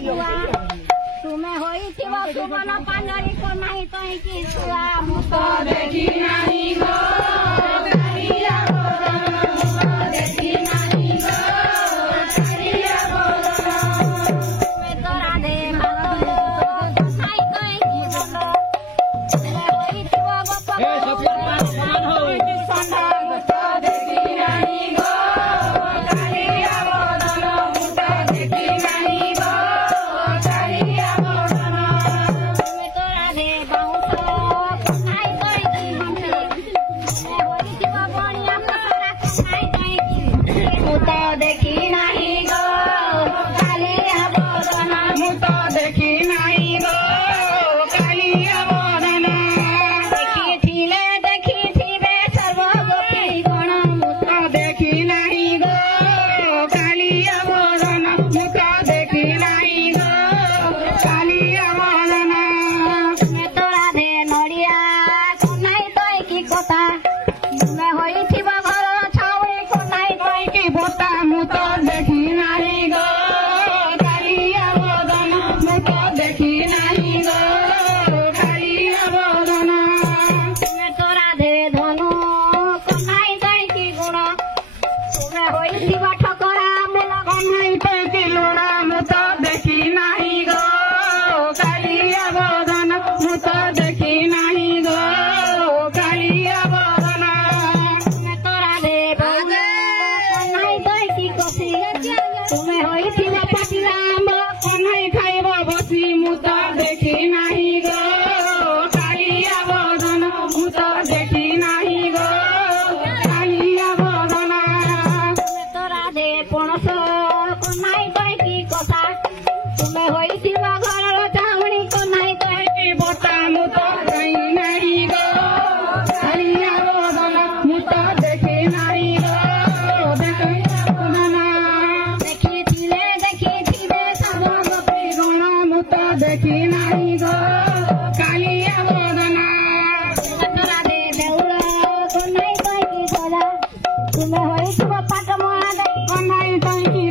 ତୁମେ ହୋଇଥିବ ସୁବନ ପାଣ୍ଡରିକ ନାହିଁ ତହିଁକି ଛୁଆ ମୁଁ ତ ଦେଖି ନାହିଁ ଗୋ କାଳିଆ ବଦନ ମୁଁ ତ ଦେଖି ନାହିଁ ଗୋ କାଳିଆ ବଦନ ତୁମେ ତ ରାଧେ ଭାତ ନାହିଁ ତହିଁକି ବୋଲ ତୁମେ ହୋଇଥିବ ଗୋପ ଦେଖି ନାହିଁ ଗୋ କାଳିଆ ବଦନ ମୁଁ ତ ଦେଖି ନାହିଁ ଗୋ କାଳିଆ ବଦନ ତୁମେ ତ ରାଧେ ବାଉଁଶ ନାହିଁ ତହିଁକି ତୁମେ ହୋଇଥିବ ବଣିଆ ପସରା ନାହିଁ ତହିଁକି ମୁଁ ତ ଦେଖି ନାହିଁ ଗୋ କାଳିଆ ବଦନ ମୁଁ ତ ଦେଖି ନାହିଁ ଗୋ କାଳିଆ ବଦନ ଦେଖିଥିଲେ ଦେଖିଥିବେ ସର୍ବଗୋପୀ ଗଣ ମୁଁ ତ ଦେଖି ନାହିଁ ଗୋ କାଳିଆ ବଦନ ମୁଁ ତ ଦେଖି ନାହିଁ ଗୋ କାଳିଆ ବଦନ ତୁମେ ତ ରାଧେ ନଡ଼ିଆ କହ୍ନାଇ ତହିଁକି କଥା ତୁମେ ହୋଇଥିବ ଘର ଛାଉଣି କହ୍ନାଇ ତହିଁକି ବୋତା ମୁଁ ତ ଦେଖି ନାହିଁ ଗୋ କାଳିଆ ବଦନ ମୁଁ ତ ଦେଖି ନାହିଁ ଗୋ କାଳିଆ ବଦନ ତୁମେ ତ ରାଧେ ଧନୁ କହ୍ନାଇ ତହିଁକି ଗୁଣ ତୁମେ ହୋଇଥିବ ଠକରା ମୂଳ କହ୍ନାଇ ତହିଁକି ଲୁଣ ମୁଁ ତ ଦେଖି ନାହିଁ ଗୋ କାଳିଆ ବଦନ ମୁଁ ତ ଦେଖି ନାହିଁ ଗୋ କାଳିଆ ବଦନ ତୁମେ ତ ରାଧେ ବଉଳ କହ୍ନାଇ ତହିଁକି କଷି ତୁମେ ହୋଇଥିବ ପାଚିଲା ଆମ୍ବ କହ୍ନାଇ ଖାଇବ ବସି ମୁଁ ତ ଦେଖି ନାହିଁ ଗୋ କାଳିଆ ବଦନ ମୁଁ ତ ଦେଖି ନାହିଁ ଗୋ କାଳିଆ ବଦନ ତୁମେ ତ ରାଧେ ପଣସ କହ୍ନାଇ ତହିଁକି କଷା ତୁମେ ହୋଇଥିବ ଘରର ଚାହୁଣି କହ୍ନାଇ ତହିଁକି ବୋତା ମୁଁ ତ ଦେଖି ନାହିଁ ଗୋ କାଳିଆ ବଦନ ମୁଁ ତ ଦେଖି ନାହିଁ ଗୋ କାଳିଆ ବଦନ ଦେଖିଥିଲେ ଦେଖିଥିବେ ସର୍ବଗୋପୀ ଗଣ ମୁଁ ତ ଦେଖି ନାହିଁ ଗୋ କାଳିଆ ବଦନ ରାଧେ ଦେଉଳ କହ୍ନାଇ ତହିଁକି ସଜା ତୁମେ ହୋଇଥିବ ପାଟ ମହାଦେବୀ କହ୍ନାଇ ତହିଁକି